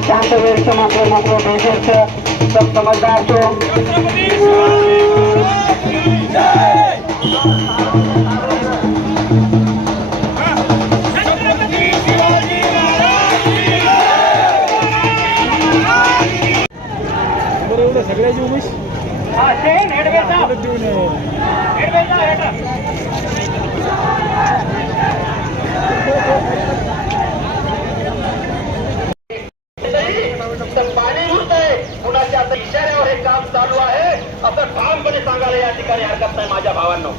शांत वेळचं मोकळं मोकळं बेशर्त सब समजदार असो तर पाणी उरतंय कुणाच्या आता इशाऱ्यावर हे काम चालू आहे असं ठामपणे सांगायला या ठिकाणी हरकत नाही माझ्या भावांनो.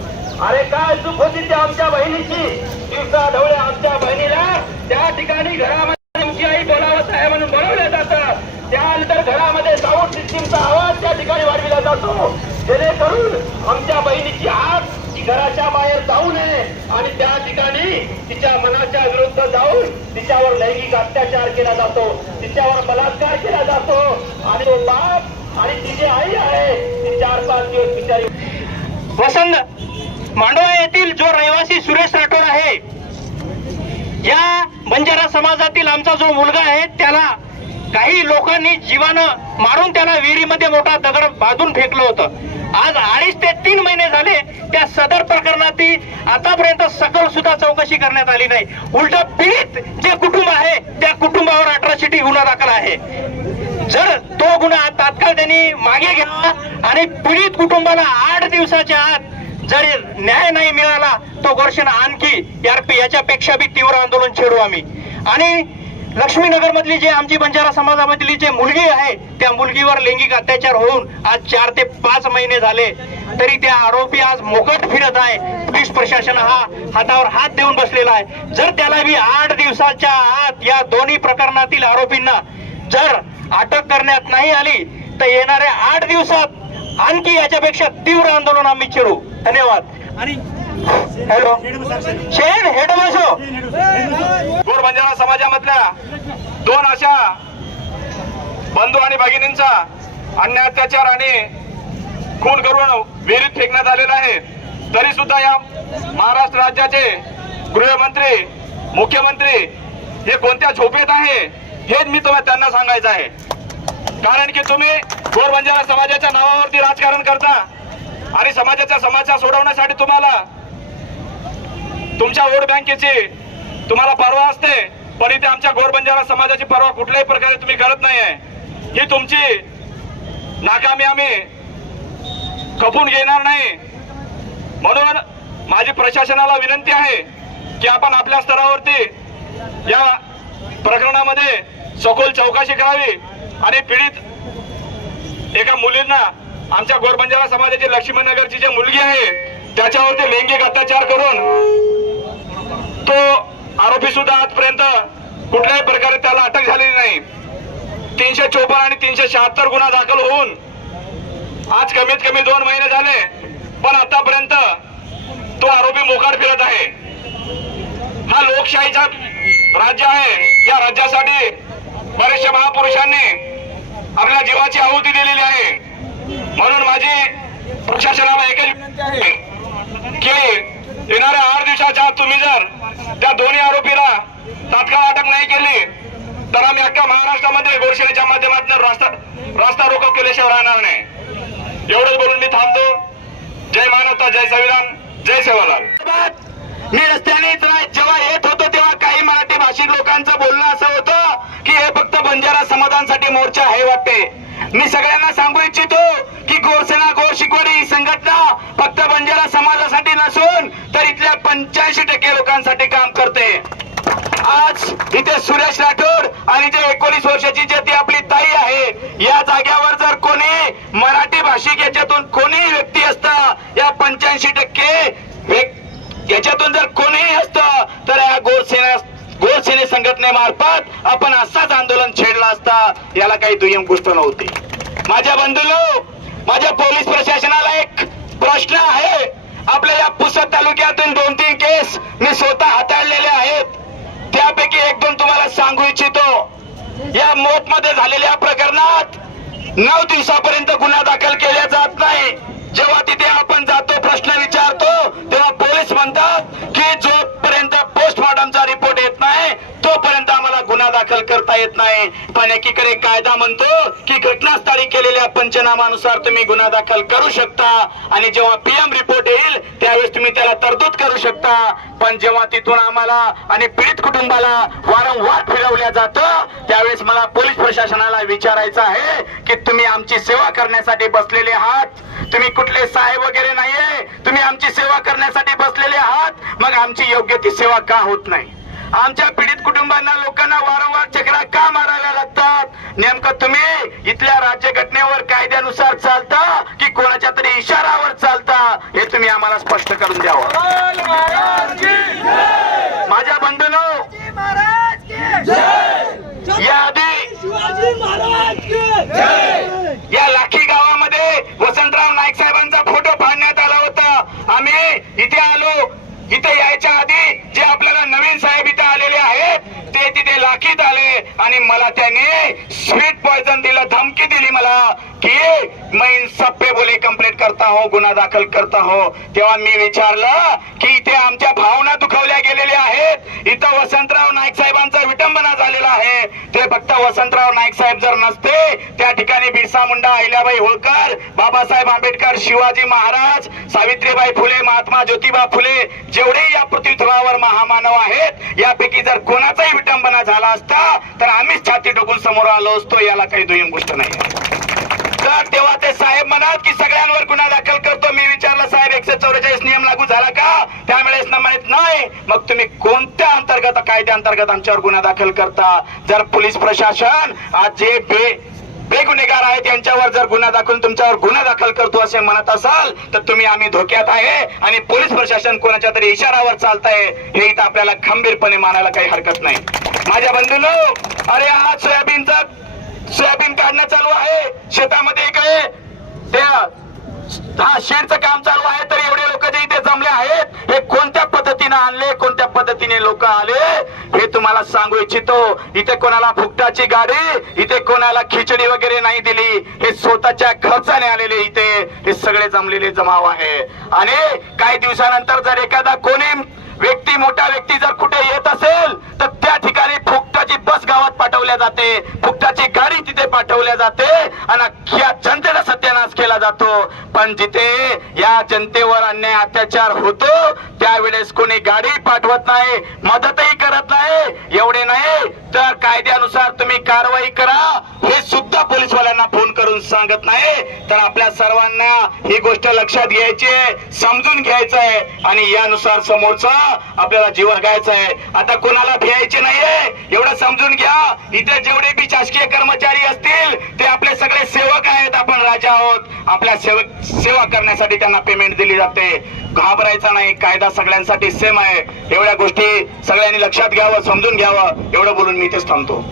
अरे काय चूक होती त्या आमच्या बहिणीची? दिवसा ढवळे आमच्या बहिणीला त्या ठिकाणी घरामध्ये तुमची आई बोलावत आहे म्हणून बोलवलं जातं. त्यानंतर घरामध्ये साऊंड सिस्टीमचा आवाज त्या ठिकाणी वाढविला जातो. जेणेकरून आमच्या बहिणीची हात ती घराच्या बाहेर जाऊ नये आणि त्या ठिकाणी तिच्या मनाच्या विरुद्ध जाऊन तिच्यावर लैंगिक अत्याचार केला जातो. तिच्यावर बलात्कार केला जातो. आणि तो बाप आणि ती जी आई आहे ती चार पाच दिवस बिचारी वसंत मांडवा येथील जो रहिवासी सुरेश राठोड आहे या बंजारा समाजातील आमचा जो मुलगा आहे त्याला काही लोकांनी जीवानं मारून त्याला विहिरीमध्ये मोठा दगड बांधून फेकलं होतं. आज अडीच ते तीन महिने झाले त्या सदर प्रकरणाची आतापर्यंत सकल सुद्धा चौकशी करण्यात आली नाही. उलट पीडित जे कुटुंब आहे त्या कुटुंबावर अट्रॉसिटी गुन्हा दाखल आहे. जर तो गुन्हा तात्काळ त्यांनी मागे घ्यावा आणि पीडित कुटुंबाला आठ दिवसाच्या आत जर न्याय नाही मिळाला तो घोषणा आणखी यार याच्यापेक्षा बी तीव्र आंदोलन छेडू आम्ही. आणि लक्ष्मीनगर मधली जे आमची बंजारा समाजामधली जे मुलगी आहे त्या मुलगीवर लैंगिक अत्याचार होऊन आज चार ते पाच महिने झाले तरी त्या आरोपी आज मोकट फिरत आहे. पोलीस प्रशासन हा हातावर हात देऊन बसलेला आहे. जर त्याला बी आठ दिवसाच्या आत या दोन्ही प्रकरणातील आरोपींना जर अटक करण्यात नाही आली तर येणाऱ्या आठ दिवसात आणखी याच्यापेक्षा तीव्र आंदोलन आम्ही चिरू धन्यवाद. आणि हॅलो. शेण हेड बसो गोर बंजारा समाजामधल्या दोन अशा बंधू आणि भगिनींचा अन्याय अत्याचार आणि खून करून विहिरीत फेकण्यात आलेला आहे. तरी सुद्धा या महाराष्ट्र राज्याचे गृहमंत्री मुख्यमंत्री हे कोणत्या झोपेत आहे? हेच मी तुम्हाला त्यांना सांगायचं आहे. कारण की तुम्ही गोर बंजारा समाजाच्या नावावरती राजकारण करता आणि समाजाच्या समस्या सोडवण्यासाठी तुम्हाला तुमच्या वोट बँकेची तुम्हाला परवा असते पण इथे आमच्या गोरबंजारा समाजाची परवा कुठल्याही प्रकारे तुम्ही करत नाही आहे. ही तुमची नाकामी आम्ही खपून घेणार नाही. म्हणून माझी प्रशासनाला विनंती आहे की आपण आपल्या स्तरावरती या प्रकरणामध्ये सखोल चौकशी करावी आणि पीडित एका मुलींना आमच्या गोरबंजारा समाजाची लक्ष्मीनगरची जी मुलगी आहे त्याच्यावरती लैंगिक अत्याचार करून तो आरोपी सुद्धा आजपर्यंत कुठल्याही प्रकारे त्याला अटक झालेली नाही. तीनशे चोपन्न आणि तीनशे शहात्तर गुन्हा दाखल होऊन आज कमीत कमी दोन महिने झाले पण आतापर्यंत तो आरोपी मोकाट फिरत आहे. हा लोकशाहीचा राज्य आहे या राज्यासाठी बरेचशा महापुरुषांनी आपल्या जीवाची आहुती दिलेली आहे. म्हणून माझी प्रशासनाला एकच की येणाऱ्या आठ दिवसाच्या आत तुम्ही जर त्या दोन्ही आरोपीला तात्काळ अटक नाही केली तर आम्ही अख्ख्या महाराष्ट्रामध्ये गोरसेनेच्या माध्यमातून रास्ता रास्ता रोको केल्याशिवाय राहणार नाही. एवढंच बोलून मी थांबतो. जय मानवता जय संविधान जय सेवालाल. मी रस्त्याने जेव्हा येत होतो तेव्हा काही मराठी भाषिक लोकांचं बोलणं बंजारा मोर्चा आहे वाटते. मी सगळ्यांना सांगू इच्छितो की गोरसेना गोर शिकवणी ही संघटना फक्त बंजारा समाजासाठी नसून तर इथल्या पंच्याऐंशी टक्के लोकांसाठी काम करते. आज इथे सुरेश राठोड आणि जे एकोणीस वर्षाची जे ती आपली ताई आहे या जाग्यावर जर कोणी मराठी भाषिक याच्यातून कोणीही व्यक्ती असता या पंच्याऐंशी टक्के याच्यातून जर कोणीही असत तर या गोरसेना घटनेमार्फत आपण असाच आंदोलन छेडला असता याला काही दुय्यम गोष्ट नव्हती. माझ्या बंधूलो माझ्या पोलीस प्रशासनाला एक प्रश्न आहे. आपल्या या पुसद तालुक्यातून दोन तीन केस मी स्वतः हाताळलेले आहेत. त्यापैकी एक दोन तुम्हाला सांगू इच्छितो. या मोत मध्ये झालेल्या प्रकरणात नऊ दिवसापर्यंत गुन्हा दाखल केला जात करता येत नाही. पण एकीकडे कायदा म्हणतो की घटनास्थळी केलेल्या पंचनामानुसार तुम्ही गुन्हा दाखल करू शकता. आणि जेव्हा पीएम रिपोर्ट येईल त्यावेळेस तुम्ही त्याला तरतूद करू शकता. पण जेव्हा तिथून आम्हाला आणि पीडित कुटुंबाला वारंवार फिरवल्या जातं त्यावेळेस मला पोलीस प्रशासनाला विचारायचं आहे की तुम्ही आमची सेवा करण्यासाठी बसलेले आहात? तुम्ही कुठले साहेब वगैरे नाहीये? तुम्ही आमची सेवा करण्यासाठी बसलेले आहात? मग आमची योग्य ती सेवा का होत नाही? आमच्या पीडित कुटुंबांना लोकांना वारंवार चक्रा का मारायला लागतात नेमकं तुम्ही इथल्या राज्यघटनेवर कायद्यानुसार चालता की कोणाच्या तरी इशारावर चालता हे तुम्ही आम्हाला स्पष्ट करून द्यावं माझ्या बंधूनो याआधी शिवाजी महाराज की या लाखी गावामध्ये वसंतराव नाईक साहेबांचा फोटो पाडण्यात आला होता. आम्ही इथे आलो. इथे यायच्या आधी जे आपल्याला नवीन साहेब इथे आलेले आहेत ते तिथे ताकीद आले आणि मला त्याने स्वीट पॉयझन दिलं धमकी दिली मला की मैं इन सब पे बोले कंप्लेंट करता हो गुन्हा दाखल करता हो. तेव्हा मी विचारलं की इथे आमच्या भावना दुखवल्या गेलेल्या आहेत. इथं वसंतराव नाईक साहेबांचा विटंबना झालेला आहे. ते फक्त वसंतराव नाईक साहेब जर नसते त्या ठिकाणी बिरसा मुंडा अहिल्याबाई होळकर बाबासाहेब आंबेडकर शिवाजी महाराज सावित्रीबाई फुले महात्मा ज्योतिबा फुले जेवढे या पृथ्वीतलावर महामानव आहेत यापैकी जर कोणाचाही विटंबना झाला असता तर आम्हीच छाती टोकून समोर आलो असतो याला काही दुय्यम गोष्ट नाही. तर तेव्हा ते साहेब म्हणाल की सगळ्यांवर गुन्हा दाखल करतो. मी विचारलं साहेब एकशे चौवेचाळीस नियम लागू झाला का? त्यावेळेस ना म्हणत नाही. मग तुम्ही कोणत्या अंतर्गत कायद्या अंतर्गत आमच्यावर गुन्हा दाखल करता? जर पोलीस प्रशासन आज जे बे बेगुन्हेगार आहेत यांच्यावर जर गुन्हा दाखल तुमच्यावर गुन्हा दाखल करतो असे म्हणत असाल तर तुम्ही आम्ही धोक्यात आहे आणि पोलीस प्रशासन कोणाच्या तरी इशारावर चालताय हे इथं आपल्याला खंबीरपणे मानायला काही हरकत नाही. माझ्या बंधूंनो अरे आज सोयाबीनचा सोयाबीन काढणं चालू आहे. शेतामध्ये इकडे त्या हा शेडचं काम चालू आहे तर एवढे लोक जे इथे जमले आहेत हे कोण पद्धतीने लोक आले हे तुम्हाला सांगू इच्छितो. इथे कोणाला फुकटाची गाडी इथे कोणाला खिचडी वगैरे नाही दिली. हे स्वतःच्या खर्चाने आलेले इथे. हे सगळे जमलेले जमाव आहे. आणि काही दिवसानंतर जर एखादा कोणी व्यक्ती मोठा व्यक्ती जर कुठे येत असेल तर त्या ठिकाणी फुकटाची बस गावात पाठवल्या जाते. फुकटाची गाडी तिथे पाठवल्या जाते. आणि जनतेला सत्यानाश केला जातो. पण जिथे या जनतेवर अन्याय अत्याचार होतो त्यावेळेस कोणी गाडी पाठवत नाही मदतही करत नाही एवढे नाही. तर कायद्यानुसार तुम्ही कारवाई करा. सांगत नाही तर आपल्या सर्वांना ही गोष्ट लक्षात घ्यायची आहे समजून घ्यायचं आहे आणि यानुसार समोरचा आपल्याला जीव घ्यायचा आहे. आता कोणाला भ्यायचे नाहीये एवढं समजून घ्या. इथे जेवढे बी शासकीय कर्मचारी असतील ते आपले सगळे सेवक आहेत आपण राजा आहोत. आपल्या सेवक सेवा करण्यासाठी त्यांना पेमेंट दिली जाते. घाबरायचा नाही कायदा सगळ्यांसाठी सेम आहे. एवढ्या गोष्टी सगळ्यांनी लक्षात घ्यावं समजून घ्यावं. एवढं बोलून मी इथेच थांबतो.